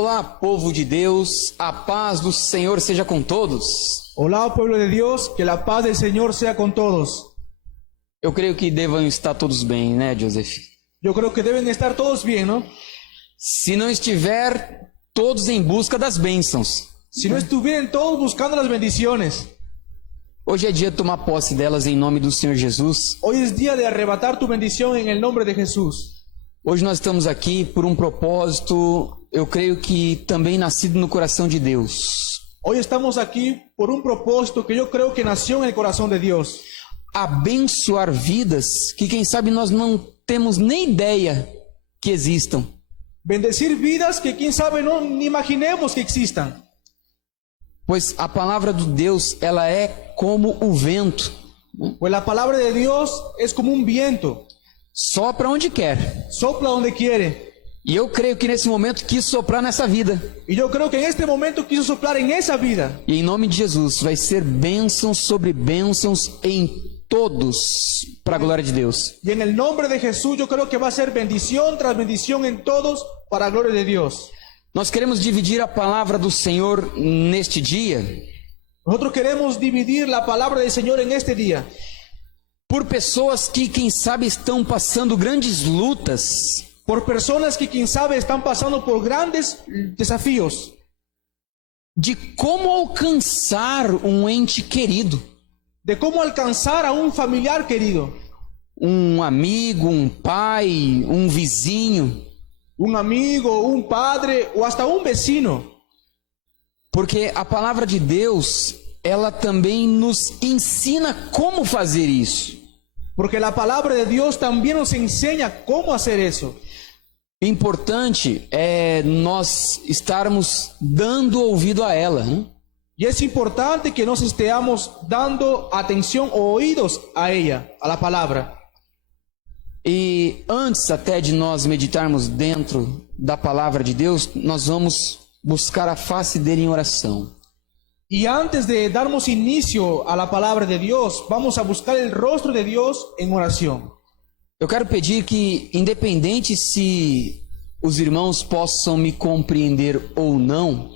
Olá, povo de Deus, a paz do Senhor seja com todos. Hola, pueblo de Dios, que la paz del Señor sea con todos. Eu creio que devam estar todos bem, né, Joseph? Yo creo que deben estar todos bien, ¿no? Se não estiver, todos em busca das bênçãos. Si no estuvieran todos buscando las bendiciones. Hoje é dia de tomar posse delas em nome do Senhor Jesus. Hoy es día de arrebatar tu bendición en el nombre de Jesús. Hoje nós estamos aqui por um propósito, eu creio que também nascido no coração de Deus. Hoy estamos aquí por un propósito que yo creo que nació en el corazón de Dios. Abençoar vidas que quem sabe nós não temos nem ideia que existam. Bendecir vidas que quién sabe no ni imaginemos que existan. Pois a palavra de Deus, ela é como o vento. Pues la palabra de Dios es como un viento. Sopra onde quer. Sopla donde quiere. E eu creio que nesse momento quis soprar nessa vida. Y yo creo que en este momento quiso soplar en esa vida. E em nome de Jesus vai ser bênçãos sobre bênçãos em todos, para a glória de Deus. Y en el nombre de Jesús yo creo que va a ser bendición tras bendición en todos para la gloria de Dios. Nós queremos dividir a palavra do Senhor neste dia. Nosotros queremos dividir la palabra del Señor en este día. Por pessoas que, quem sabe, estão passando grandes lutas. Por personas que quién sabe están pasando por grandes desafíos. De como alcançar um ente querido. De cómo alcanzar a un familiar querido. Um amigo, um pai, um vizinho. Un amigo, un padre o hasta un vecino. Porque a palavra de Deus, ela também nos ensina como fazer isso. Porque la palabra de Dios también nos enseña cómo hacer eso. Importante é nós estarmos dando ouvido a ela, né? Y es importante que nos estemos dando atención o oídos a ella, a la palabra. E antes até de nós meditarmos dentro da palavra de Deus, nós vamos buscar a face dele em oração. Y antes de darnos inicio a la palabra de Dios, vamos a buscar el rostro de Dios en oración. Eu quero pedir que, independente se os irmãos possam me compreender ou não,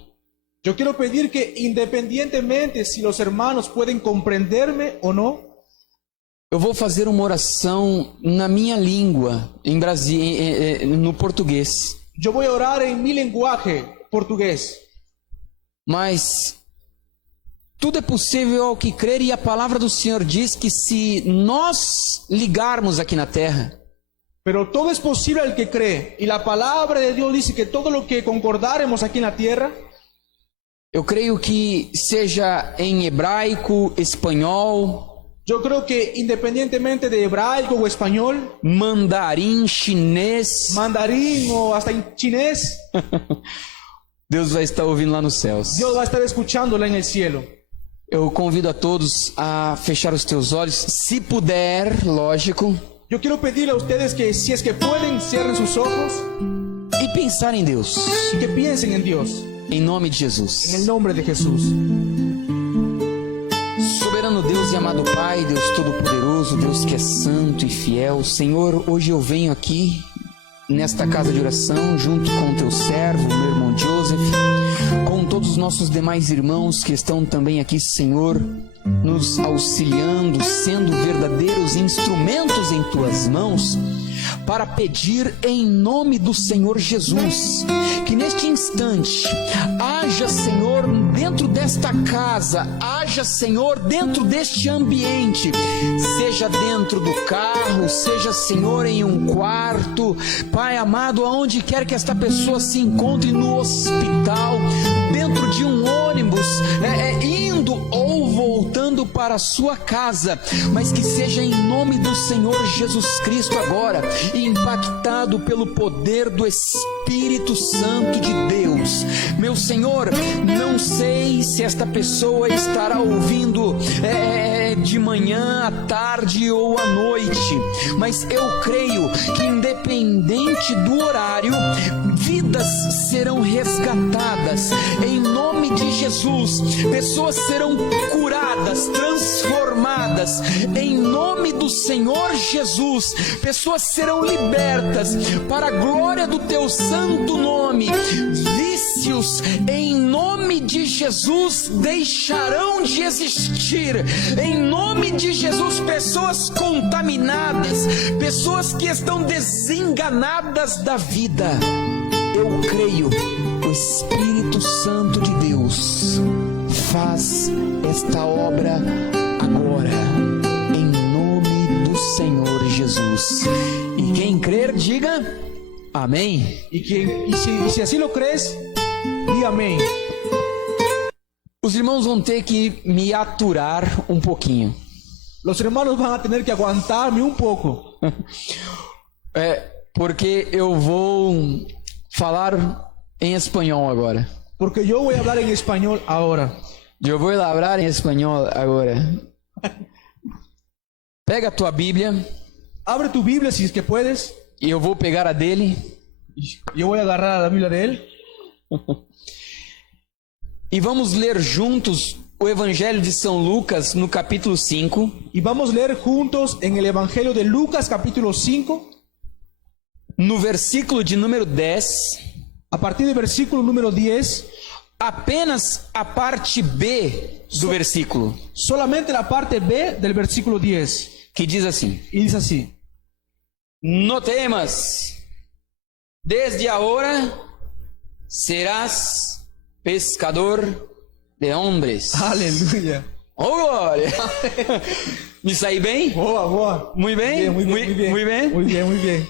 Yo quiero pedir que independientemente si los hermanos pueden comprenderme o no, eu vou fazer uma oração na minha língua, no português. yo voy a orar en mi lenguaje portugués. Mas tudo é possível ao que crer, e a palavra do Senhor diz que se nós ligarmos aqui na terra, Pero todo es posible al que cree. Y la palabra de Dios dice que todo lo que concordaremos aquí en la tierra, eu creio que seja em hebraico, espanhol, yo creo que independientemente de hebraico o español, mandarim, chinês, mandarín o hasta en chinés, Deus vai estar ouvindo lá nos céus. Dios va a estar escuchándola en el cielo. Eu convido a todos a fechar os teus olhos, se puder, lógico, Yo quiero pedirle a ustedes que si es que pueden, cierren sus ojos e pensar em Deus, y que piensen en Dios, em nome de en Jesus. el nombre de Jesús. Soberano Deus e amado Pai, Deus Todo-Poderoso, Deus que é santo e fiel, Senhor, hoje eu venho aqui nesta casa de oração junto com o teu servo, meu irmão Joseph, com todos os nossos demais irmãos que estão também aqui, Senhor, nos auxiliando, sendo verdadeiros instrumentos em tuas mãos, para pedir em nome do Senhor Jesus, que neste instante haja, Senhor, dentro desta casa, haja, Senhor, dentro deste ambiente, seja dentro do carro, seja, Senhor, em um quarto, Pai amado, aonde quer que esta pessoa se encontre, no hospital, dentro de um ônibus, indo ou voltando para a sua casa, mas que seja em nome do Senhor Jesus Cristo agora, impactado pelo poder do Espírito Santo de Deus. Meu Senhor, não sei se esta pessoa estará ouvindo de manhã, à tarde ou à noite, mas eu creio que independente do horário, vidas serão resgatadas em nome de Jesus, pessoas serão curadas, transformadas em nome do Senhor Jesus, pessoas serão libertas para a glória do teu santo nome. vícios, em nome de Jesus, deixarão de existir. Em nome de Jesus, pessoas contaminadas, pessoas que estão desenganadas da vida. Eu creio, o Espírito Santo de Deus faz esta obra agora, em nome do Senhor Jesus. E quem crer, diga amém. Y si así lo crees, di amén. Os irmãos vão ter que me aturar um pouquinho. Los hermanos van a tener que aguantarme un poco. Porque eu vou falar em espanhol agora. Porque yo voy a hablar en español ahora. Eu vou hablar em espanhol agora. Pega a tua Bíblia. Abre tu Biblia si es que puedes. E eu vou pegar a dele. Yo voy a agarrar a la Biblia de él. E vamos ler juntos o Evangelho de São Lucas no capítulo 5. Y vamos a leer juntos en el Evangelio de Lucas capítulo 5. No versículo de número 10. A partir del versículo número 10. Apenas a parte B do versículo. Solamente la parte B del versículo 10. Que diz assim. Y dice así. No temas, desde ahora serás pescador de hombres. Aleluya. Oh, glória! Me saí bem? Boa, boa. Muito bem? Muy bien, muy bien. Muy bem? Muy bien, muy bien.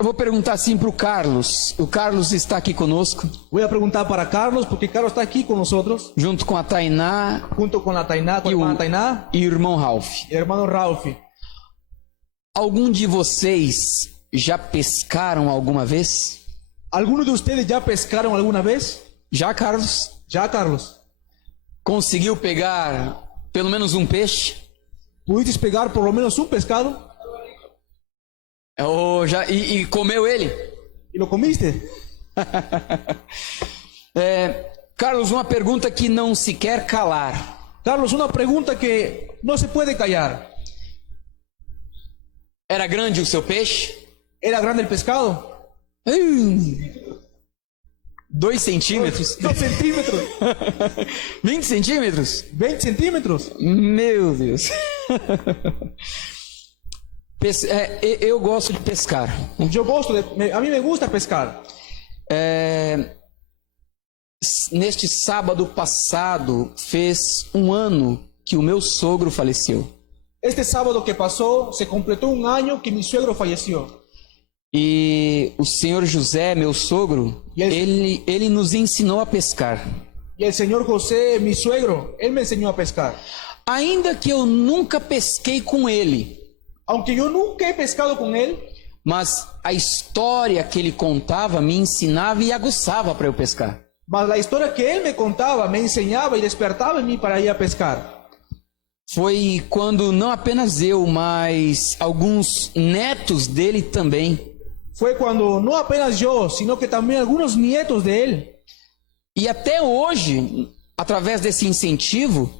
Eu vou perguntar assim para o Carlos. O Carlos está aqui conosco. Voy a preguntar para Carlos, porque Carlos está aquí con nosotros, Junto com a Tainá junto con la Tainá, con e la o, hermana Tainá e o irmão Ralph. y el hermano Ralph. Algum de vocês já pescaram alguma vez? ¿Alguno de ustedes ya pescaron alguna vez? Já, Carlos? Ya, Carlos. Conseguiu pegar pelo menos um peixe? ¿Pudiste pegar por lo menos un pescado? E comeu ele? ¿Y lo comiste? Carlos, uma pergunta que não se quer calar. Carlos, una pregunta que no se puede callar. Era grande o seu peixe? ¿Era grande el pescado? 2 centímetros? 2 centímetros. 20 centímetros? 20 centímetros. Meu Deus. Eu gosto de pescar. A mí me gusta pescar. Neste sábado passado, fez um ano que o meu sogro faleceu. Este sábado que pasó, se completó un año que mi suegro falleció. E o senhor José, meu sogro, ele nos ensinou a pescar. Y el señor José, mi suegro, él me enseñó a pescar. Ainda que eu nunca pesquei com ele. Aunque yo nunca he pescado con él, mas a história que ele contava me ensinava e aguçava para eu pescar. mas la historia que él me contaba me enseñaba y despertaba en mí para ir a pescar. Foi quando não apenas eu, mas alguns netos dele também. Fue cuando no apenas yo, sino que también algunos nietos de él. E até hoje, através desse incentivo,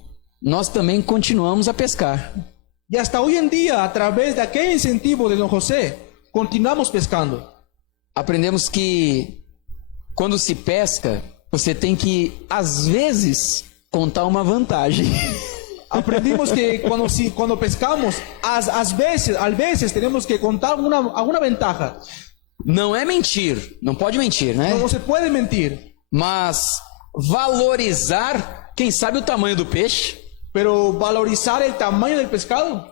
nós também continuamos a pescar. Y hasta hoy en día, a través de aquel incentivo de don José, continuamos pescando. Aprendemos que quando se pesca, você tem que, às vezes, contar uma vantagem. Aprendimos que cuando pescamos, a veces tenemos que contar alguna ventaja. Não é mentir, não pode mentir, né? No se puede mentir. Mas valorizar, quem sabe, o tamanho do peixe. Pero valorizar el tamaño del pescado.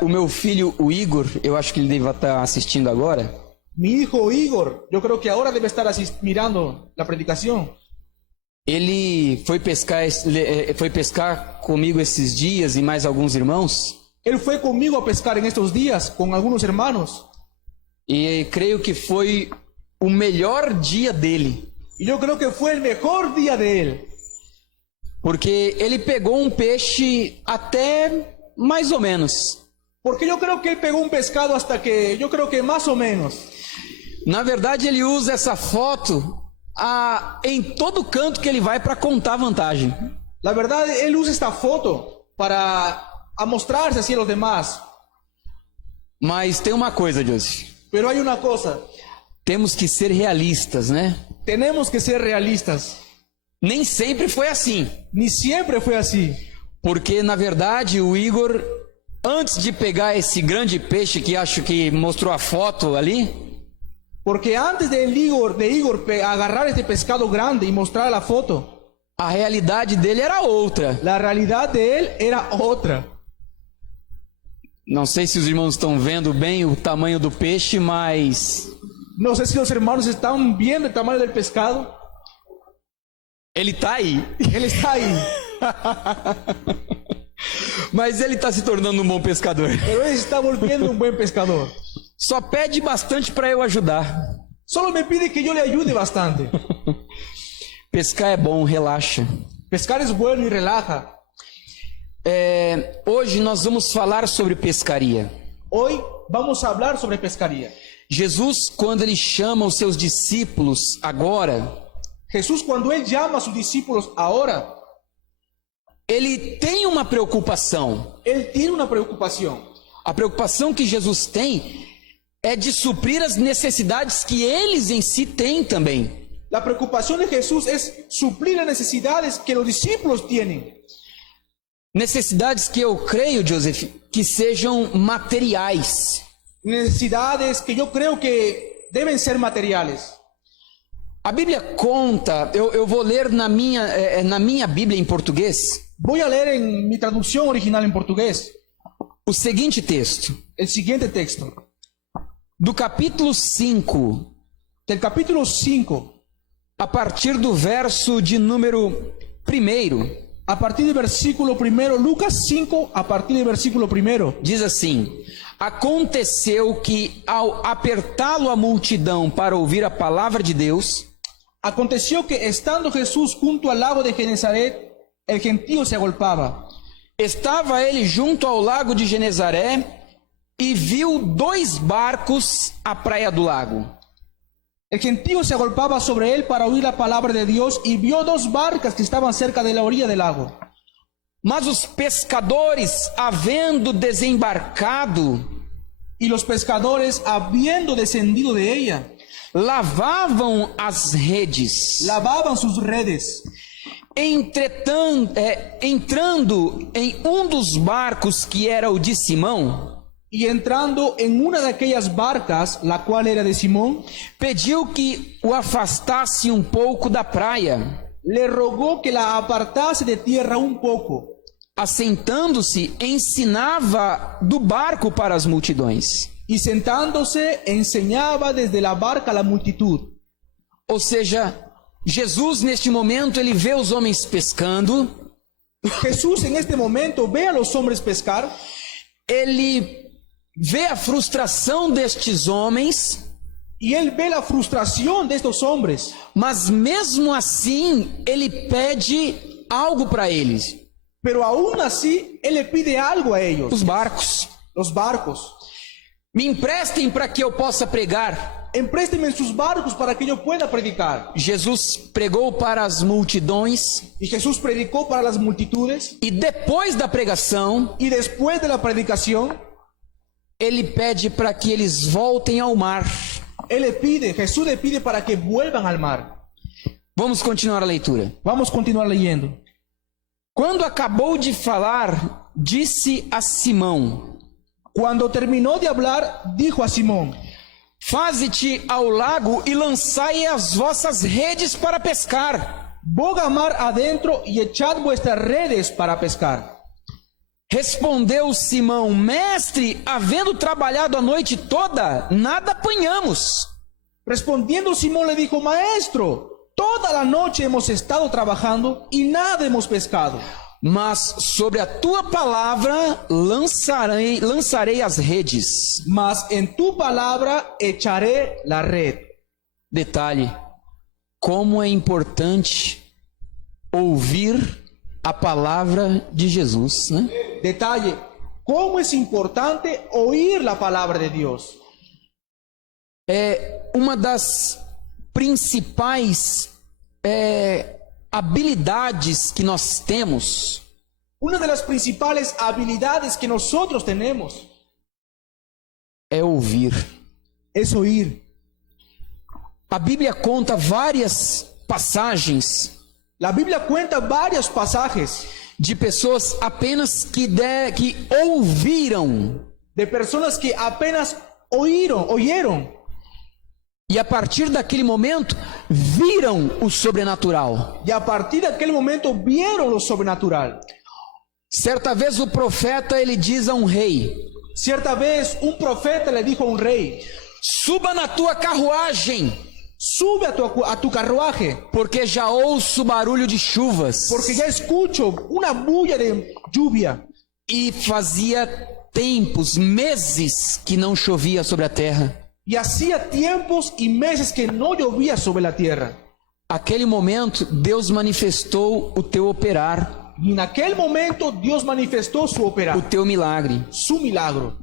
O meu filho, o Igor, eu acho que ele deve estar assistindo agora. Mi hijo Igor, yo creo que ahora debe estar mirando la predicación. Ele foi pescar comigo esses dias e mais alguns irmãos. Él fue conmigo a pescar en estos días con algunos hermanos. E creio que foi o melhor dia dele. Y yo creo que fue el mejor día de él. Porque ele pegou um peixe até mais ou menos. Porque yo creo que él pegó un pescado hasta que, yo creo que más o menos. Na verdade, ele usa essa foto em todo canto que ele vai para contar vantagem. La verdad, él usa esta foto para mostrarse así a los demás. Mas tem uma coisa, Joseph. Pero hay una cosa, Temos que ser realistas, né? tenemos que ser realistas. Nem sempre foi assim. Ni siempre fue así. Porque, na verdade, o Igor, antes de pegar esse grande peixe que acho que mostrou a foto ali, Porque antes de Igor agarrar este pescado grande y mostrar la foto, a realidade dele era outra. la realidad de él era otra. Não sei se os irmãos estão vendo bem o tamanho do peixe, mas No sé si los hermanos están viendo el tamaño del pescado. ele tá aí. Él está ahí, Mas ele está se tornando um bom pescador. pero él se está volviendo un buen pescador. Só pede bastante para eu ajudar. Solo me pide que yo le ayude bastante. Pescar é bom, relaxa. Pescar es bueno y relaja. Hoje nós vamos falar sobre pescaria. Hoy vamos a hablar sobre pescaría. Jesus, quando ele chama os seus discípulos agora, Jesús, cuando él llama a sus discípulos ahora, ele tem uma preocupação. él tiene una preocupación. A preocupação que Jesus tem é de suprir as necessidades que eles em si têm também. La preocupación de Jesús es suplir las necesidades que los discípulos tienen. Necessidades que eu creio, Joseph, que sejam materiais. Necesidades que yo creo que deben ser materiales. A Bíblia conta, eu vou ler na minha Bíblia em português, Voy a leer en mi traducción original en portugués o seguinte texto. el siguiente texto. Do capítulo 5, Del capítulo 5, a partir do verso de número 1, a partir del versículo 1, Lucas 5, a partir del versículo 1, diz assim: Aconteceu que, ao apertá-lo a multidão para ouvir a palavra de Deus, aconteció que estando Jesús junto al lago de Genezaret, el gentío se agolpaba. estava ele junto ao lago de Genezaré e viu 2 barcos à praia do lago. El gentío se agolpaba sobre él para oír la palabra de Dios y vio 2 barcas que estaban cerca de la orilla del lago. Mas os pescadores, havendo desembarcado, Y los pescadores, habiendo descendido de ella, lavavam as redes. lavaban sus redes. Entrando em um dos barcos, que era o de Simão, Y entrando en una de aquellas barcas, la cual era de Simón, pediu que o afastasse um pouco da praia. le rogó que la apartase de tierra un poco. Assentando-se, ensinava do barco para as multidões. Y sentándose, enseñaba desde la barca a la multitud. Ou seja, Jesus neste momento ele vê os homens pescando, Jesús en este momento ve a los hombres pescar, ele vê a frustração destes homens, y él ve la frustración de estos hombres. mas mesmo assim ele pede algo para eles: Pero aún así, él le pide algo a ellos, os barcos. los barcos. Me emprestem para que eu possa pregar. Emprésteme sus barcos para que yo pueda predicar. Jesus pregou para as multidões Y Jesús predicó para las multitudes. e depois da pregação Y después de la predicación, ele pede para que eles voltem ao mar. Jesús le pide para que vuelvan al mar. Vamos continuar a leitura. Vamos a continuar leyendo. Quando acabou de falar, disse a Simão: Cuando terminó de hablar, dijo a Simón: Faze-te ao lago e lançai as vossas redes para pescar. boga mar adentro y echad vuestras redes para pescar. Respondeu Simão: Mestre, havendo trabalhado a noite toda, nada apanhamos. Respondiendo Simón le dijo: Maestro, toda la noche hemos estado trabajando y nada hemos pescado. Mas sobre a tua palavra lançarei as redes. Mas en tu palabra echaré la red. Detalhe: como é importante ouvir a palavra de Jesus, né? Detalle: cómo es importante oír la palabra de Dios. É uma das principais habilidades que nós temos. Una de las principales habilidades que nosotros tenemos é ouvir. es oír. A Bíblia conta várias passagens La Biblia cuenta varios pasajes de pessoas apenas que ouviram. de personas que apenas oyeron, E a partir daquele momento, viram o sobrenatural. y a partir de aquel momento vieron lo sobrenatural. Certa vez o profeta, ele diz a um rei: Cierta vez un profeta le dijo a un rey: suba na tua carruagem, sube a tu carruaje, porque já ouço barulho de chuvas. porque ya escucho una bulla de lluvia. E fazia tempos, meses, que não chovia sobre a terra. Y hacía tiempos y meses que no llovía sobre la tierra. Aquele momento, Deus manifestou o teu operar, Y en aquel momento Dios manifestó su o operar, teu milagre. su milagro.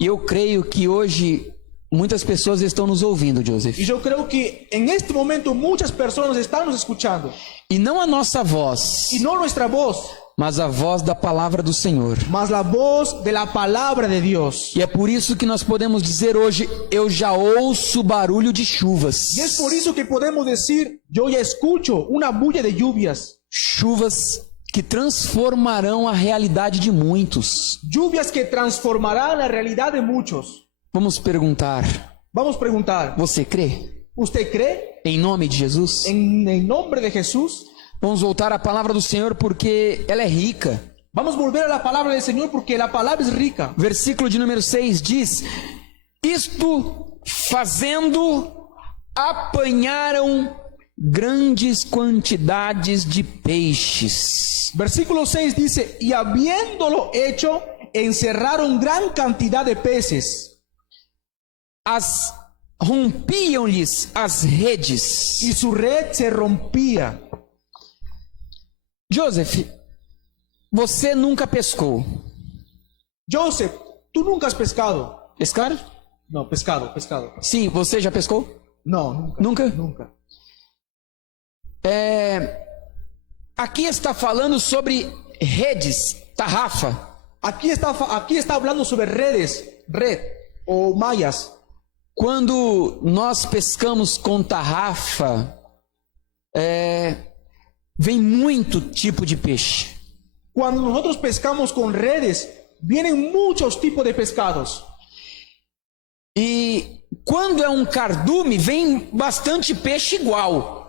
E eu creio que hoje muitas pessoas estão nos ouvindo, Joseph. Y yo creo que en este momento muchas personas están nos escuchando. E não a nossa voz, Y no nuestra voz, mas a voz da palavra do Senhor. mas la voz de la palabra de Dios. E é por isso que nós podemos dizer hoje: eu já ouço barulho de chuvas. Y es por eso que podemos decir: yo ya escucho una bulla de lluvias. Chuvas que transformarão a realidade de muitos. Lluvias que transformarán la realidad de muchos. Vamos perguntar: Vamos a preguntar: você crê? ¿usted cree Em nome de Jesus? en el nombre de Jesús? Vamos voltar à palavra do Senhor porque ela é rica. Vamos a volver a la palabra del Señor porque la palabra es rica. Versículo de número 6 diz: isto fazendo, apanharam grandes quantidades de peixes. Versículo 6 dice: y habiéndolo hecho, encerraron gran cantidad de peces, Rompiam-lhes as redes. y su red se rompía. Joseph, você nunca pescou. Joseph, ¿tú nunca has pescado? Pescar? No, pescado. Sim, você já pescou? No, Nunca? Nunca. Aqui está falando sobre redes, tarrafa. Aqui está hablando sobre red o mallas. Quando nós pescamos com tarrafa, vem muito tipo de peixe. Cuando nosotros pescamos con redes, vienen muchos tipos de pescados. E quando é um cardume, vem bastante peixe igual.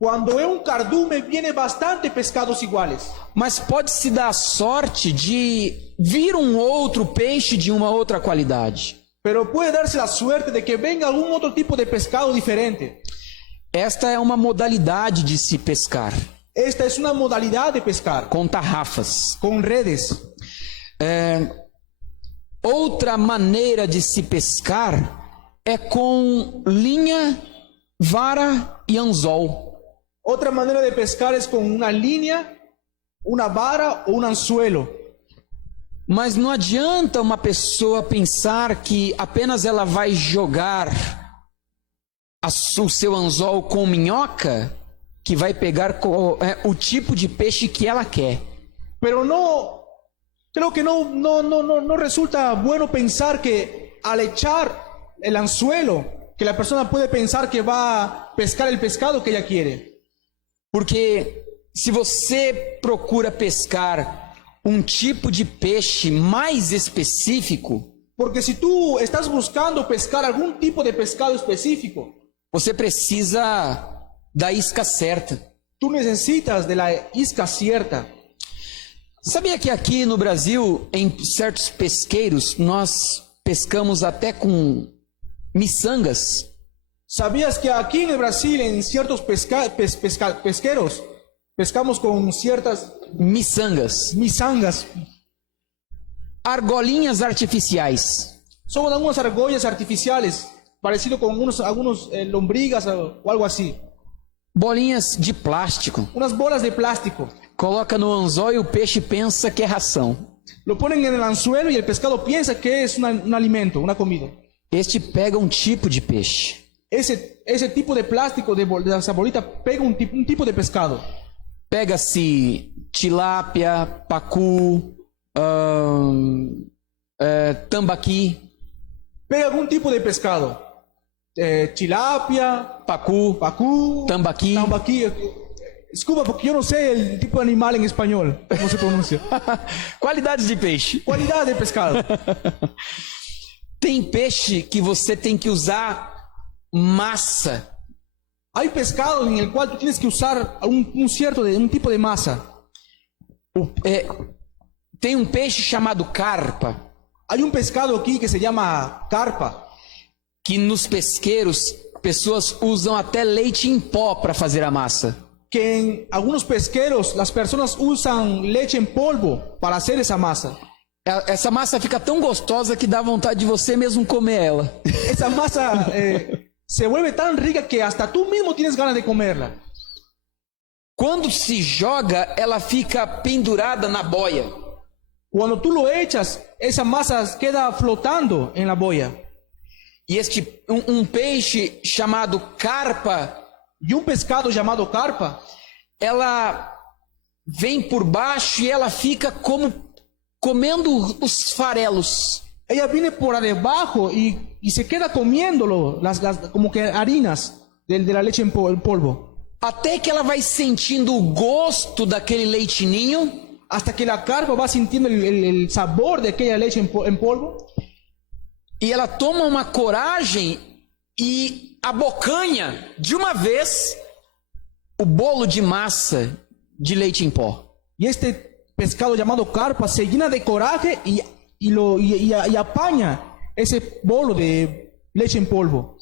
Cuando es un cardume, viene bastante pescados iguales. Mas pode-se dar a sorte de vir um outro peixe de uma outra qualidade. Pero puede darse la suerte de que venga algún otro tipo de pescado diferente. Esta é uma modalidade de se pescar. Esta es una modalidad de pescar. Com tarrafas. Con redes. Outra maneira de se pescar é com linha, vara e anzol. Otra manera de pescar es con una línea, una vara o un anzuelo. Mas não adianta uma pessoa pensar que apenas ela vai jogar o seu anzol com minhoca, que vai pegar o tipo de peixe que ela quer. Pero no, creo que no resulta bueno pensar que al echar el anzuelo, que la persona puede pensar que va a pescar el pescado que ella quiere. Porque se você procura pescar um tipo de peixe mais específico, porque si tú estás buscando pescar algún tipo de pescado específico, você precisa da isca certa. Tú necesitas de la isca cierta. Sabia que aqui no Brasil, em certos pesqueiros, nós pescamos até com miçangas? ¿Sabías que aquí en el Brasil, en ciertos pesqueros, pescamos con ciertas miçangas? Argolinhas artificiais. Son algunas argollas artificiales, parecido con algunos lombrigas o algo así. Bolinhas de plástico. Unas bolas de plástico. Coloca no anzol e o peixe pensa que é ração. Lo ponen en el anzuelo y el pescado piensa que es un alimento, una comida. Este pega um tipo de peixe. Ese tipo de plástico de esa bolita pega un tipo de pescado. Pega-se tilápia, pacu, tambaqui. pega algún tipo de pescado. Tilapia, pacu, tambaqui. Desculpa, porque yo no sé el tipo de animal en español, cómo se pronuncia. Qualidades de peixe. Cualidad de pescado. Tem peixe que você tem que usar massa. Hay pescado en el cual tú tienes que usar un tipo de masa. Tem um peixe chamado carpa. Hay un pescado aquí que se llama carpa. Que nos pesqueiros, pessoas usam até leite em pó para fazer a massa. Que en algunos pesqueros las personas usan leche en polvo para hacer esa masa. Essa massa fica tão gostosa que dá vontade de você mesmo comer ela. Esa masa se vuelve tan rica que hasta tú mismo tienes ganas de comerla. Quando se joga, ela fica pendurada na boia. Cuando tú lo echas, esa masa queda flotando en la boya. E um peixe chamado carpa, e um pescado chamado carpa, ela vem por baixo e ela fica como comendo os farelos. Ella viene por debajo y se queda comiéndolo, como que harinas de la leche en polvo. Até que ela vai sentindo o gosto daquele leitinho, hasta que la carpa va sintiendo el sabor de aquella leche en polvo. E ela toma uma coragem e abocanha de uma vez o bolo de massa de leite em pó. Y este pescado llamado carpa se llena de coraje y apaña ese bolo de leche en polvo.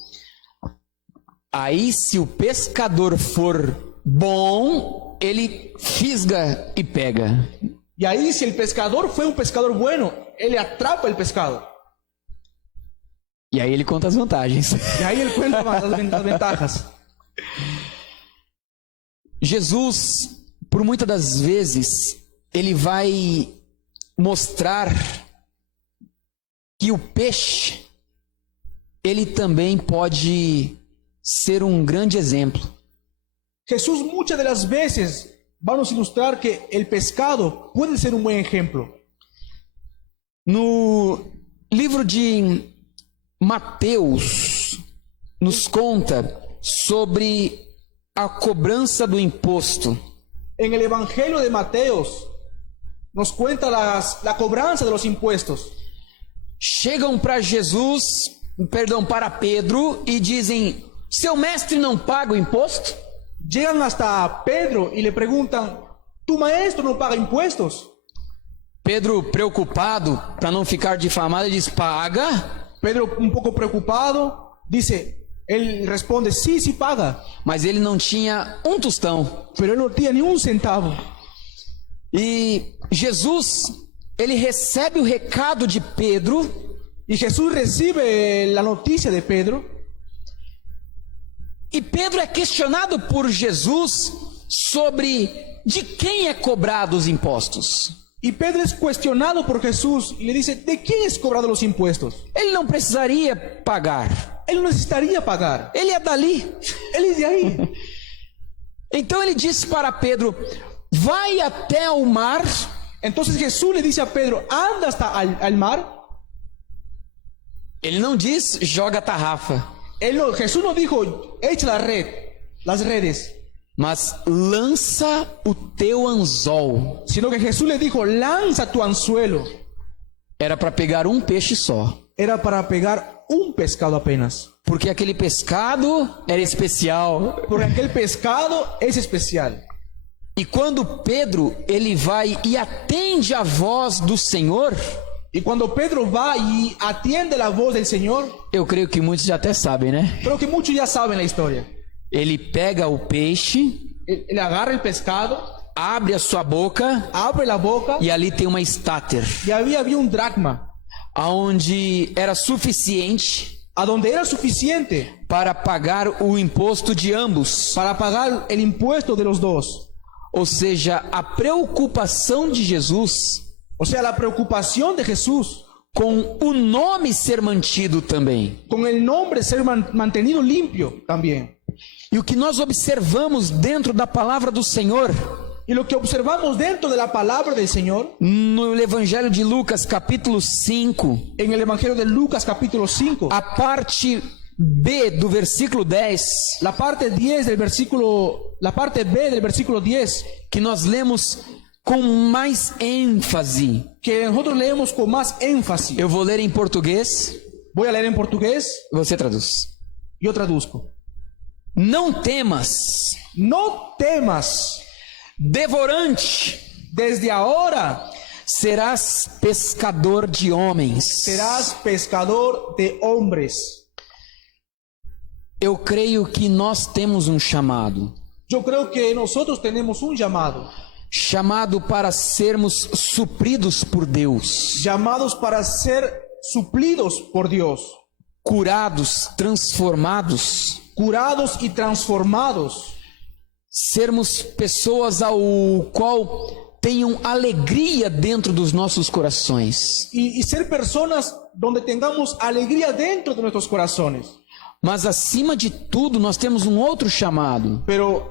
Aí, se o pescador for bom, ele fisga e pega. Y ahí, si el pescador fue un pescador bueno, él atrapa el pescado. E aí ele conta as vantagens. E aí ele conta as ventajas. Jesus, por muitas das vezes, ele vai mostrar que o peixe, ele também pode ser um grande exemplo. Jesús muchas de las veces va a nos ilustrar que el pescado puede ser un buen ejemplo. No livro de Mateus, nos conta sobre a cobrança do imposto. En el Evangelio de Mateos nos cuenta la cobranza de los impuestos. Chegam para para Pedro e dizem: seu mestre não paga o imposto? Llegan hasta Pedro y le preguntan: ¿tu maestro no paga impuestos? Pedro, preocupado para não ficar difamado, diz: paga. Pedro, un poco preocupado, él responde: sí, sí paga. Mas ele não tinha um tostão. Pero él no tenía ni un centavo. E Jesus, ele recebe o recado de Pedro. Y Jesús recibe la noticia de Pedro. E Pedro é questionado por Jesus sobre de quem é cobrado os impostos. Y Pedro es cuestionado por Jesús y le dice: ¿de quién es cobrado los impuestos? Ele não precisaria pagar. Él no necesitaría pagar. Ele é dali. Él es de ahí. Então ele disse para Pedro: vai até o mar. Entonces Jesús le dice a Pedro: anda hasta al mar. Ele não diz: joga a tarrafa. Jesús no dijo: echa las redes. Mas lança o teu anzol. Sino que Jesús le dijo: lanza tu anzuelo. Era para pegar um peixe só. Era para pegar un pescado apenas. Porque aquele pescado era especial. Porque aquele pescado es especial. E quando Pedro, ele vai e atende a voz do Senhor. Y cuando Pedro va y atiende la voz del Señor. Eu creio que muitos já até sabem, né? Creo que muchos ya saben la historia. Ele pega o peixe, ele agarra el pescado, abre a sua boca, abre la boca, e ali tem uma estáter. E havia um dracma, aonde era suficiente, aonde era suficiente para pagar o imposto de ambos, para pagar el impuesto de los dos. Ou seja, a preocupação de Jesus, ou seja, a preocupação de Jesus com o nome ser mantido também, com o nome ser mantenido limpio também. E o que nós observamos dentro da palavra do Senhor, Y lo que observamos dentro de la palabra del Señor, no Evangelho de Lucas, capítulo 5, en el Evangelio de Lucas capítulo 5, a parte B do versículo 10, la parte B del versículo 10, que nós lemos com mais ênfase. que nosotros leemos con más énfasis. Eu vou ler em português, Voy a leer en portugués, você traduz. yo traduzco. Não temas, No temas, devorante, desde ahora serás pescador de homens. serás pescador de hombres. Eu creio que nós temos um chamado. Yo creo que nosotros tenemos un llamado, Chamado para sermos supridos por Deus. llamados para ser suplidos por Dios, Curados, transformados. curados y transformados, Sermos pessoas ao qual tenham alegria dentro dos nossos corações. y ser personas donde tengamos alegría dentro de nuestros corazones. Mas acima de tudo, nós temos um outro chamado. Pero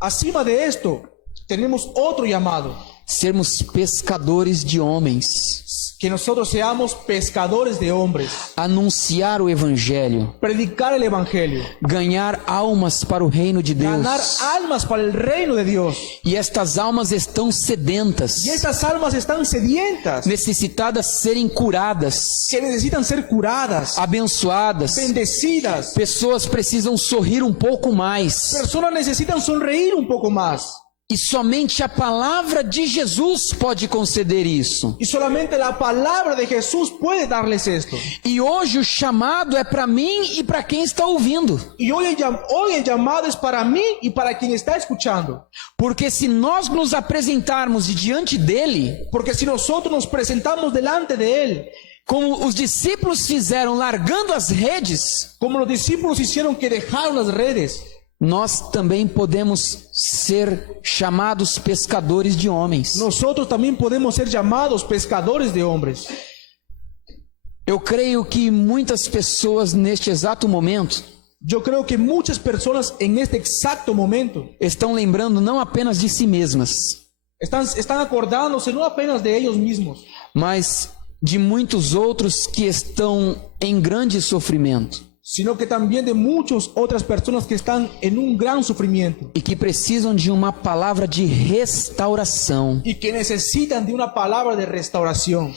acima de esto, tenemos otro llamado, Sermos pescadores de homens. que nosotros seamos pescadores de hombres, Anunciar o Evangelho. predicar el Evangelio, Ganhar almas para o reino de Deus. ganar almas para el reino de Dios. E estas almas estão sedentas, Y estas almas están sedientas, necessitadas de serem curadas, que necesitan ser curadas, abençoadas. bendecidas. Pessoas precisam sorrir um pouco mais. Personas necesitan sonreír un poco más. E somente a palavra de Jesus pode conceder isso. Y solamente la palabra de Jesús puede darles esto. E hoje o chamado é para mim e para quem está ouvindo. Y hoy el llamado es para mí y para quien está escuchando. Porque se nós nos apresentarmos e diante dele, Porque si nosotros nos presentamos delante de Él, como os discípulos fizeram largando as redes, como los discípulos hicieron que dejaron las redes, nós também podemos ser chamados pescadores de homens. nosotros también podemos ser llamados pescadores de hombres. Eu creio que muitas pessoas neste exato momento Yo creo que muchas personas en este exacto momento estão lembrando não apenas de si mesmas, están acordándose no apenas de ellos mismos, mas de muitos outros que estão em grande sofrimento sino que también de muchas otras personas que están en un gran sufrimiento e que precisam de uma palavra de restauração. y que necesitan de una palabra de restauración.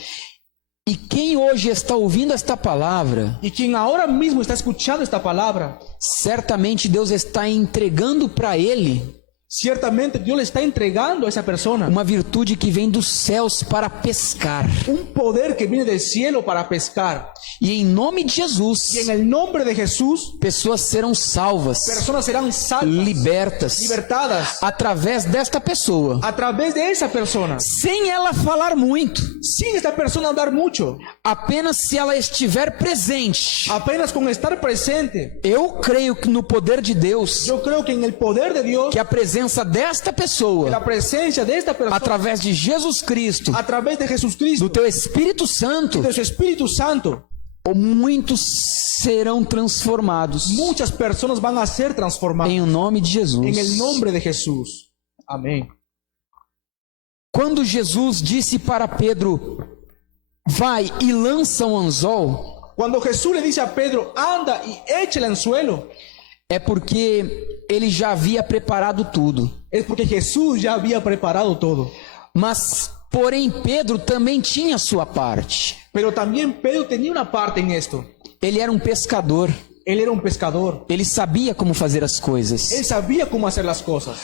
E quem hoje está ouvindo esta palavra, Y quien ahora mismo está escuchando esta palabra, certamente Deus está entregando para ele ciertamente Dios le está entregando a esa persona uma virtude que vem dos céus para pescar. un poder que viene del cielo para pescar. E em nome de Jesus, Y en el nombre de Jesús, pessoas serão salvas, personas serán salvas, libertas, libertadas através desta pessoa, a través de esa persona, sem ela falar muito, sin esta persona hablar mucho, apenas se ela estiver presente. apenas con estar presente. Eu creio que no poder de Deus, Yo creo que en el poder de Dios, que a presença desta la pessoa, presencia de esta persona, através de Jesus Cristo, a través de Jesucristo, do teu Espírito Santo, de su Espíritu Santo, muitos serão transformados muchas personas van a ser transformadas em o nome de Jesus. en el nombre de Jesús. Amén. Quando Jesus disse para Pedro, vai e lança um anzol, Cuando Jesús le dice a Pedro, anda y echa el anzuelo, é porque ele já havia preparado tudo. es porque Jesús ya había preparado todo. Mas, porém, Pedro também tinha sua parte. Pero también Pedro tenía una parte en esto. Ele era um pescador. Él era un pescador. Ele sabia como fazer as coisas. Él sabía cómo hacer las cosas.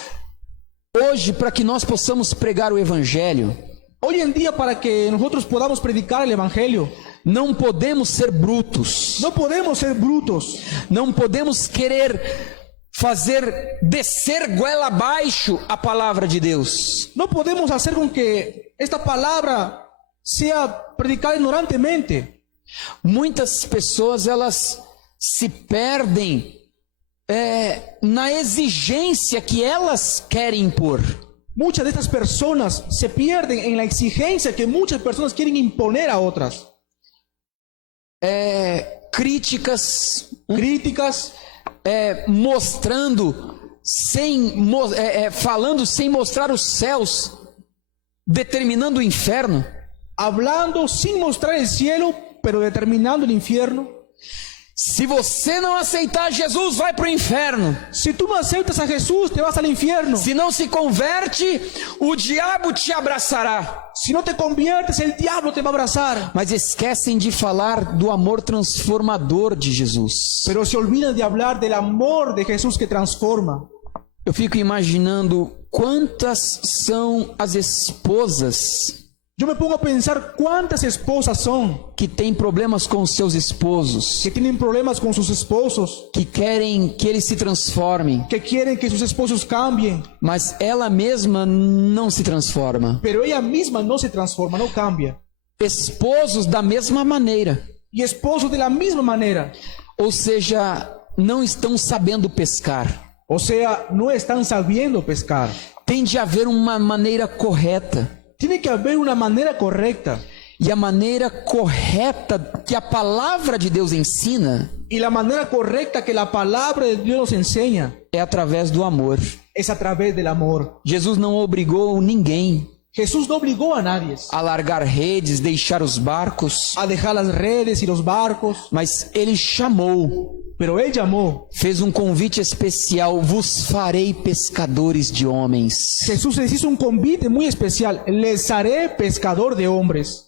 Hoje, para que nós possamos pregar o Evangelho, Hoy en día, para que nosotros podamos predicar el Evangelio, não podemos ser brutos. no podemos ser brutos. Não podemos querer fazer descer goela abaixo a palavra de Deus. No podemos hacer con que esta palabra sea predicada ignorantemente. Muitas pessoas, elas se perdem na exigência que elas querem impor. Muchas de estas personas se pierden en la exigencia que muchas personas quieren imponer a otras. Críticas, Críticas, mostrando falando sem mostrar os céus, determinando o inferno. Hablando sin mostrar el cielo, pero determinando el infierno. Se você não aceitar Jesus, vai para o inferno. Si tú no aceptas a Jesús, te vas al infierno. Se não se converte, o diabo te abraçará. Si no te conviertes, el diablo te va a abrazar. Mas esquecem de falar do amor transformador de Jesus. Pero se olvidan de hablar del amor de Jesús que transforma. Eu fico imaginando quantas são as esposas Yo me pongo a pensar cuántas esposas son que têm problemas com seus esposos, que tienen problemas con sus esposos, que querem que eles se transformem, que quieren que sus esposos cambien, mas ela mesma não se transforma. pero ella misma no se transforma, no cambia. Esposos da mesma maneira, Y esposos de la misma manera, ou seja, não estão sabendo pescar. o sea, no están sabiendo pescar. Tem de haver uma maneira correta. Tiene que haber una manera correcta. E a maneira correta que a palavra de Deus ensina Y la manera correcta que la palabra de Dios nos enseña é através do amor. es a través del amor. Jesus não obrigou ninguém Jesús no obligó a nadie a largar redes, deixar os barcos, a dejar las redes y los barcos, mas ele chamou, pero Él llamó. fez um convite especial: vos farei pescadores de homens. Jesús les hizo un convite muy especial: les haré pescador de hombres.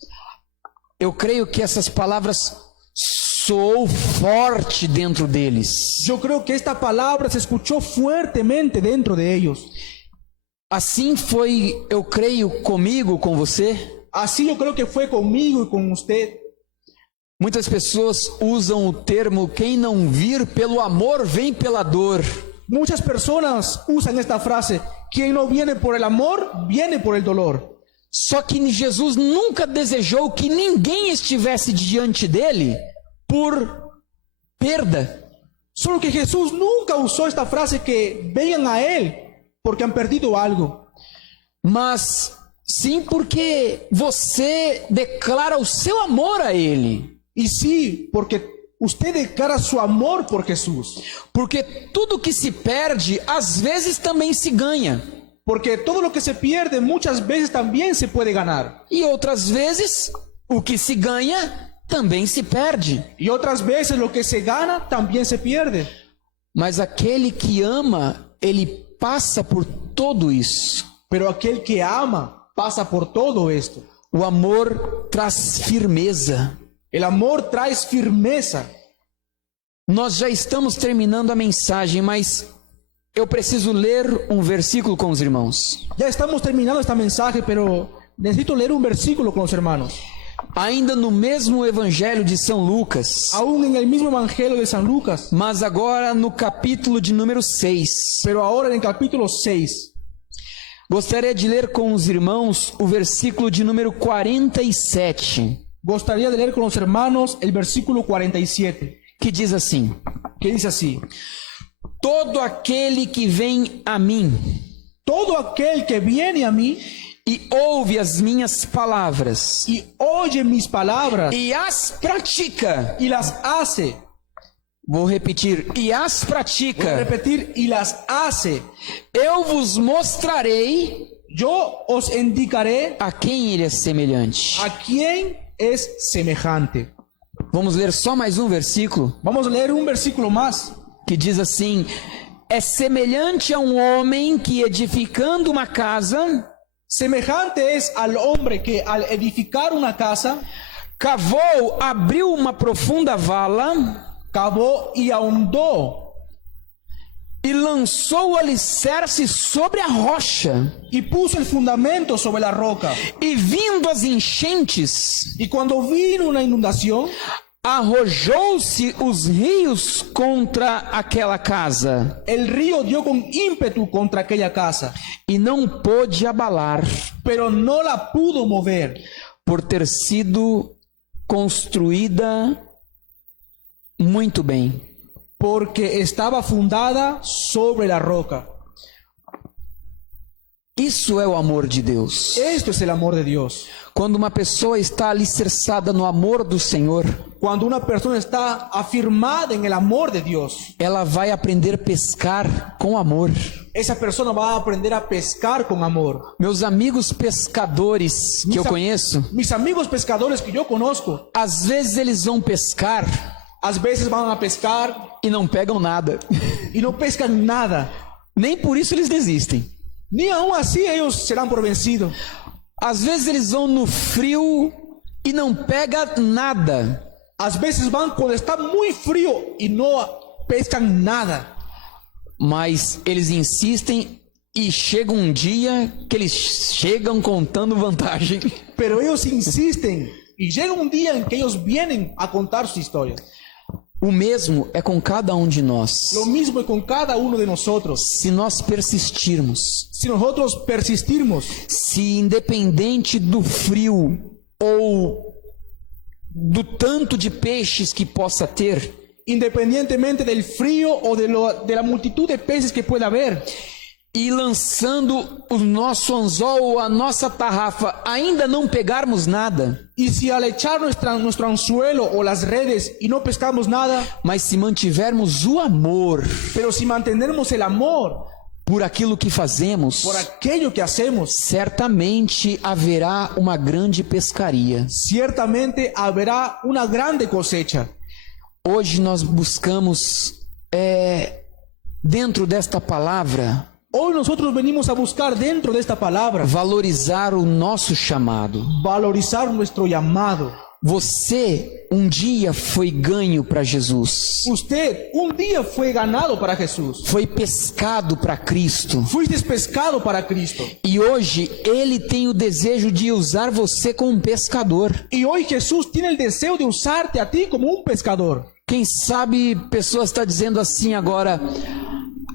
Eu creio que essas palavras soou forte dentro deles. Yo creo que esta palabra se escuchó fuertemente dentro de ellos. Assim foi, eu creio, comigo, com você. Así yo creo que fue conmigo y con usted. Muitas pessoas usam o termo: quem não vir pelo amor, vem pela dor. Muchas personas usan esta frase: quien no viene por el amor, viene por el dolor. Só que Jesus nunca desejou que ninguém estivesse diante dele por perda. Solo que Jesús nunca usó esta frase que vengan a Él porque han perdido algo. Mas sim porque você declara o seu amor a Ele. Y sí, porque usted declara su amor por Jesús. Porque tudo que se perde, às vezes também se ganha. Porque todo lo que se pierde muchas veces también se puede ganar. E outras vezes, o que se ganha também se perde. Y otras veces lo que se gana también se pierde. Mas aquele que ama, ele passa por tudo isso. Pero aquel que ama pasa por todo esto. O amor traz firmeza. El amor trae firmeza. Nós já estamos terminando a mensagem, mas eu preciso ler um versículo com os irmãos. Ya estamos terminando esta mensaje, pero necesito leer un versículo con los hermanos. Ainda no mesmo Evangelho de São Lucas, Aún en el mismo Evangelio de San Lucas, mas agora no capítulo de número 6. pero ahora en el capítulo 6. Gostaria de ler com os irmãos o versículo de número 47, Gustaría de leer con los hermanos el versículo 47, que diz assim: que dice así: todo aquele que vem a mim todo aquel que viene a mí e ouve as minhas palavras y oye mis palabras e as pratica. y las hace. Vou repetir: e as Voy a pratica. repetir: y las hace. Eu vos mostrarei Yo os indicaré a quem ele é semelhante. a quién es semejante. Vamos ler só mais um versículo Vamos a leer un versículo más. que diz assim: é semelhante a um homem que, edificando uma casa, Semejante es al hombre que al edificar una casa, cavou, abriu uma profunda vala cavó y ahondó e lançou o alicerce sobre a rocha. y puso el fundamento sobre la roca. E vindo as enchentes, Y cuando vino una inundación, arrojou-se os rios contra aquela casa el río dio con ímpetu contra aquella casa, e não pôde abalar, pero no la pudo mover, por ter sido construída muito bem. porque estaba fundada sobre la roca. Isso é o amor de Deus. Esto es el amor de Dios. Quando uma pessoa está alicerçada no amor do Senhor, Cuando una persona está afirmada en el amor de Dios, ela vai aprender a pescar com amor. esa persona va a aprender a pescar con amor. Meus amigos pescadores que eu conheço, Mis amigos pescadores que yo conozco, às vezes eles vão pescar a veces van a pescar e não pegam nada. y no pescan nada. Nem por isso eles desistem. Ni aún así ellos serán por vencidos. Às vezes eles vão no frio e não pega nada. A veces van cuando está muy frío y no pescan nada. Mas eles insistem e chega um dia que eles chegam contando vantagem. Pero ellos insisten y llega un día en que ellos vienen a contar su historia. O mesmo é com cada um de nós. Lo mismo es con cada uno de nosotros. Se nós persistirmos, Si nosotros persistimos, se independente do frio ou do tanto de peixes que possa ter, independientemente del frío o de la multitud de peces que pueda haber, e lançando o nosso anzol ou a nossa tarrafa, ainda não pegarmos nada, y si al echar nuestro anzuelo o las redes y no pescamos nada, mas se mantivermos o amor pero si mantenemos el amor por aquilo que fazemos, por aquello que hacemos, certamente haverá uma grande pescaria. ciertamente habrá una grande cosecha. Hoje nós buscamos, dentro desta palavra, Hoy nosotros venimos a buscar dentro de esta palabra, valorizar o nosso chamado. valorizar nuestro llamado. Você um dia foi ganho para Jesus, Usted un día fue ganado para Jesús. foi pescado para Cristo, Fuiste pescado para Cristo. e hoje Ele tem o desejo de usar você como um pescador. Y hoy Jesús tiene el deseo de usarte a ti como un pescador. Quem sabe pessoas estão dizendo assim agora: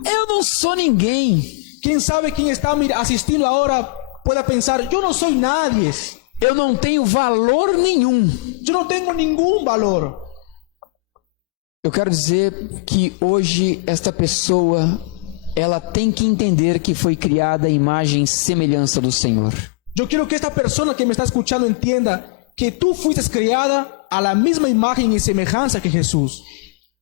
eu não sou ninguém, ¿Quién sabe quién está asistiendo ahora pueda pensar, yo no soy nadie, eu não tenho valor nenhum. yo no tengo ningún valor? Eu quero dizer que hoje esta pessoa, ela tem que entender que foi criada à imagem e semelhança do Senhor. Yo quiero que esta persona que me está escuchando entienda que tú fuiste criada a la misma imagen y semejanza que Jesús.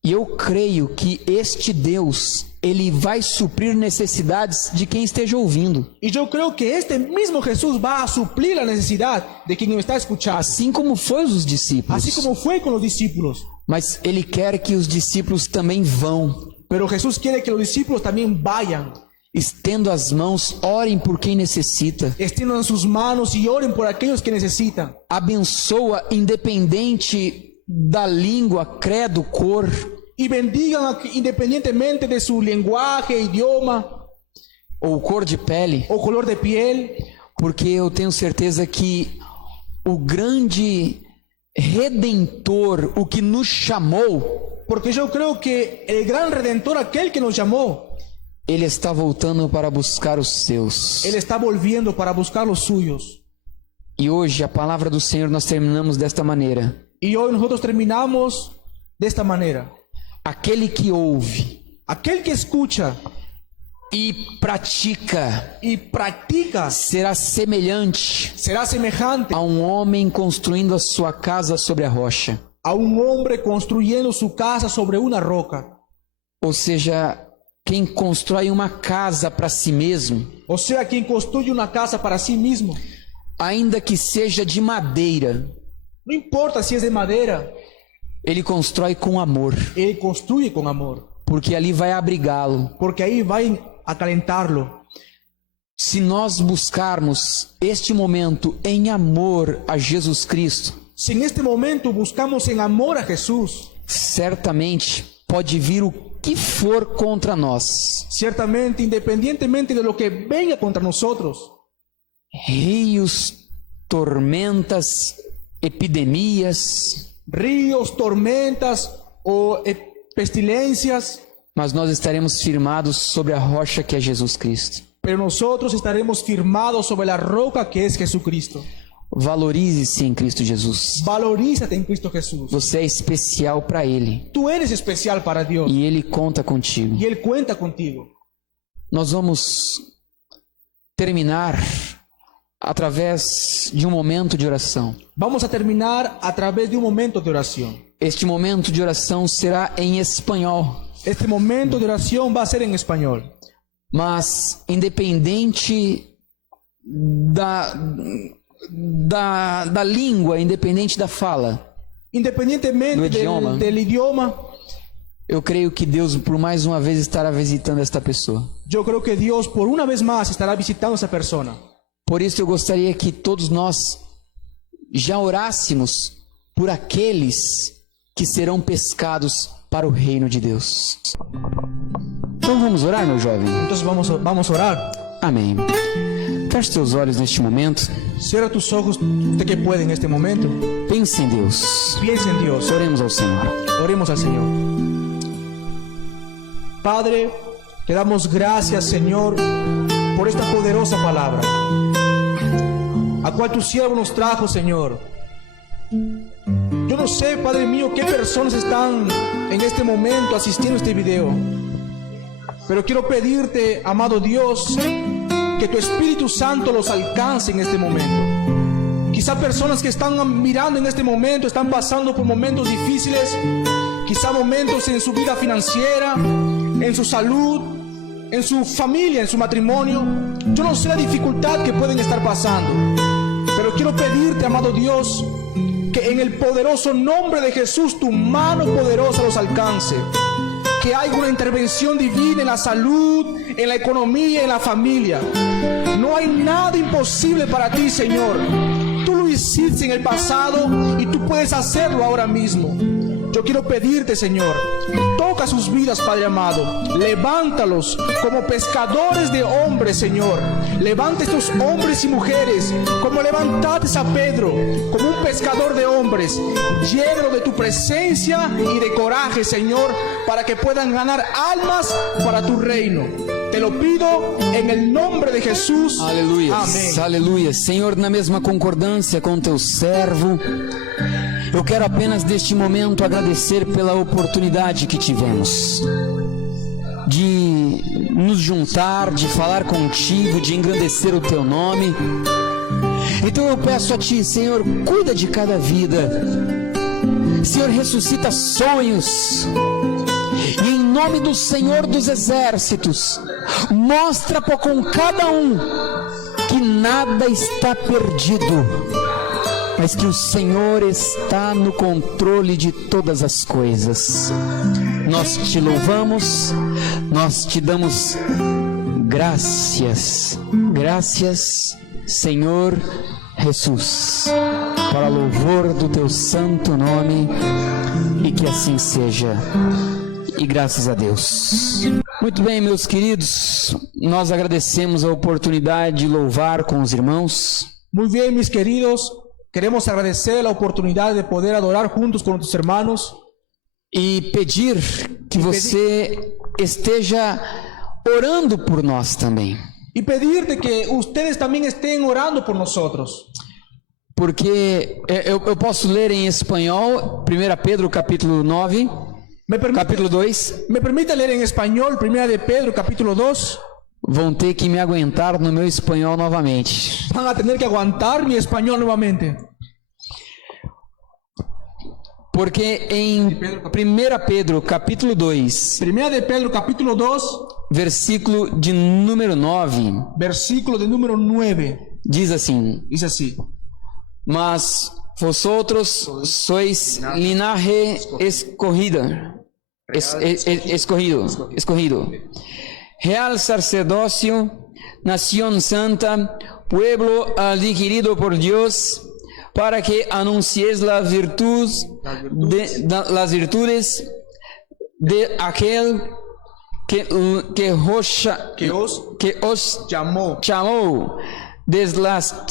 E eu creio que este Deus, Ele vai suprir necessidades de quem esteja ouvindo. Y yo creo que este mismo Jesús va a suplir la necesidad de quien me está escuchando, Assim como foi os discípulos. así como fue con los discípulos. Mas Ele quer que os discípulos também vão. Pero Jesús quiere que los discípulos también vayan, Estendo as mãos, orem por quem necessita. extiendan sus manos y oren por aquellos que necesitan. Abençoa independente da língua, credo, cor. Y bendigan independientemente de su lenguaje, idioma Ou cor de pele. o color de piel. Porque eu tenho certeza que o grande Redentor, o que nos chamou, Porque yo creo que el gran Redentor, aquel que nos llamó, Ele está voltando para buscar os seus. Él está volviendo para buscar los suyos. E hoje a palavra do Senhor nós terminamos desta maneira. Y hoy nosotros terminamos de esta manera. Aquele que ouve Aquel que escucha e pratica y practica será semelhante será semejante a um homem construindo a sua casa sobre a rocha. a un hombre construyendo su casa sobre una roca. Ou seja, quem constrói uma casa para si mesmo, O sea, quien construye una casa para sí mismo, ainda que seja de madeira, no importa si es de madera, ele constrói com amor, él construye con amor, porque ali vai abrigá-lo. porque ahí va a calentarlo. Se nós buscarmos este momento em amor a Jesus Cristo, Si en este momento buscamos en amor a Jesús, certamente pode vir o que for contra nós. ciertamente, independientemente de lo que venga contra nosotros, Rios, tormentas, epidemias, ríos, tormentas o pestilencias, mas nós estaremos firmados sobre a rocha que é Jesus Cristo. pero nosotros estaremos firmados sobre la roca que es Jesucristo. Valorize-se em Cristo Jesus. Valorízate en Cristo Jesús. Você é especial para Ele Tú eres especial para Dios e Ele conta contigo. y Él cuenta contigo. Nós vamos terminar através de um momento de oração. Vamos a terminar a través de un momento de oración. Este momento de oração será em espanhol, Este momento de oración va a ser en español. mas independente da língua, independente da fala, Independientemente No idioma. del idioma, eu creio que Deus por mais uma vez estará visitando esta pessoa. yo creo que Dios por una vez más estará visitando a esa persona. Por isso eu gostaria que todos nós já orássemos por aqueles que serão pescados para o reino de Deus. Então vamos orar, meu jovem? Entonces vamos a orar. Amém. Feche teus olhos neste momento. Cierra tus ojos, usted que puede en este momento. Pense em Deus. Piensa en Dios. Oremos ao Senhor. Oremos al Señor. Padre, te damos gracias, Señor, por esta poderosa palabra, a cual tu siervo nos trajo, Señor. Yo no sé, Padre mío, qué personas están en este momento asistiendo a este video, pero quiero pedirte, amado Dios, que tu Espíritu Santo los alcance en este momento. Quizá personas que están mirando en este momento están pasando por momentos difíciles, quizá momentos en su vida financiera, en su salud, en su familia, en su matrimonio. Yo no sé la dificultad que pueden estar pasando, pero quiero pedirte, amado Dios, que en el poderoso nombre de Jesús tu mano poderosa los alcance. Que haya una intervención divina en la salud, en la economía, en la familia. No hay nada imposible para ti, Señor. Tú lo hiciste en el pasado y tú puedes hacerlo ahora mismo. Yo quiero pedirte, Señor, toca sus vidas, Padre amado. Levántalos como pescadores de hombres, Señor. Levanta estos hombres y mujeres como levantaste a Pedro, como un pescador de hombres. Llénalo de tu presencia y de coraje, Señor, para que puedan ganar almas para tu reino. Te lo pido en el nombre de Jesús. Aleluia. Amém. Aleluia. Senhor, na mesma concordância com teu servo, eu quero apenas neste momento agradecer pela oportunidade que tivemos de nos juntar, de falar contigo, de engrandecer o teu nome. Então eu peço a ti, Senhor, cuida de cada vida. Senhor, ressuscita sonhos. E em nome do Senhor dos Exércitos, mostra com cada um que nada está perdido, mas que o Senhor está no controle de todas as coisas. Nós te louvamos, nós te damos graças, graças, Senhor Jesus, para louvor do teu santo nome, e que assim seja. E graças a Deus. Muito bem, meus queridos, nós agradecemos a oportunidade de louvar com os irmãos. Muy bien, mis queridos. Queremos agradecer la oportunidad de poder adorar juntos con nuestros hermanos E pedir que você esteja orando por nós também. y pedirte que ustedes también estén orando por nosotros. Porque eu posso ler em espanhol, 1 Pedro capítulo 9, capítulo 2. ¿Me permite leer en español 1 de Pedro capítulo 2? Vão ter que me aguentar no meu espanhol novamente. Van a tener que aguantar mi español nuevamente. Porque em 1 Pedro capítulo 2, 1 de Pedro capítulo 2, versículo de número 9, versículo de número 9, diz assim: dice así: Mas vosotros sois linaje escogido, real sacerdocio, nación santa, pueblo adquirido por Dios, para que anunciéis las virtudes de aquel que os llamó desde las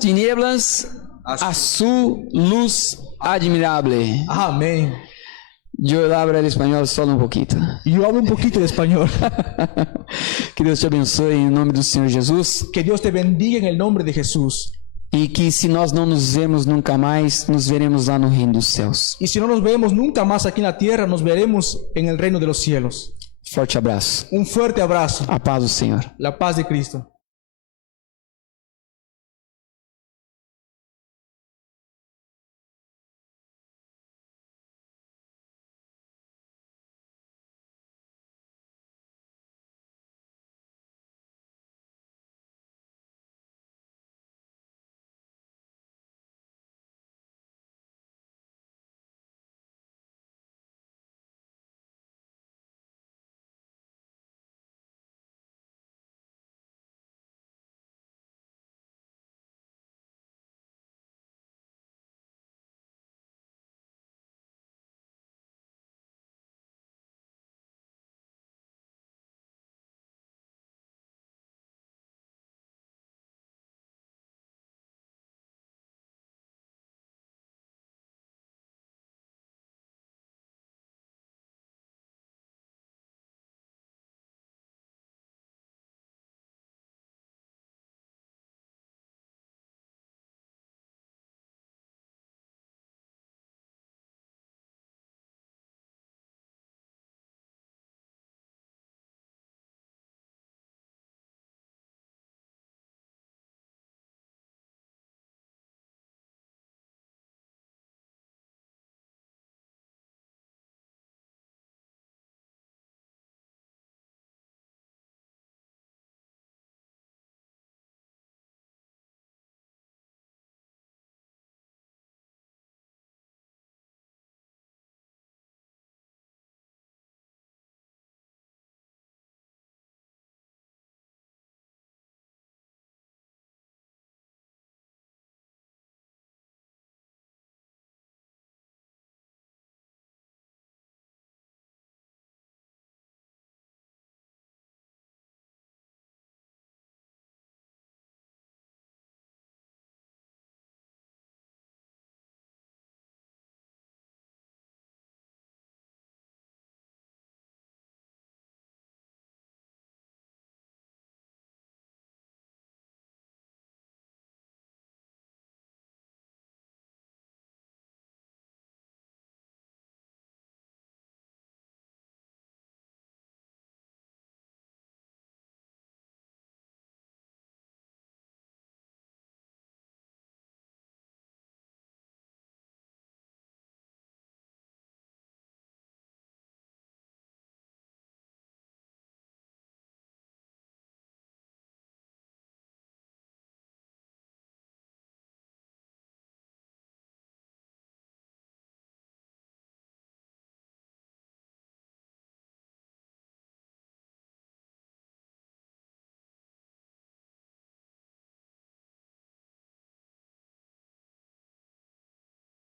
tinieblas a su luz admirable. Amén. Yo hablo el español solo un poquito. Yo hablo un poquito de español. Que Deus te abençoe em nome do Senhor Jesus. Que Dios te bendiga en el nombre de Jesús. E que se nós não nos vemos nunca mais, nos veremos lá no reino dos céus. Y si no nos vemos nunca más aquí en la tierra, nos veremos en el reino de los cielos. Forte abraço. Un fuerte abrazo. A paz do Senhor. La paz de Cristo.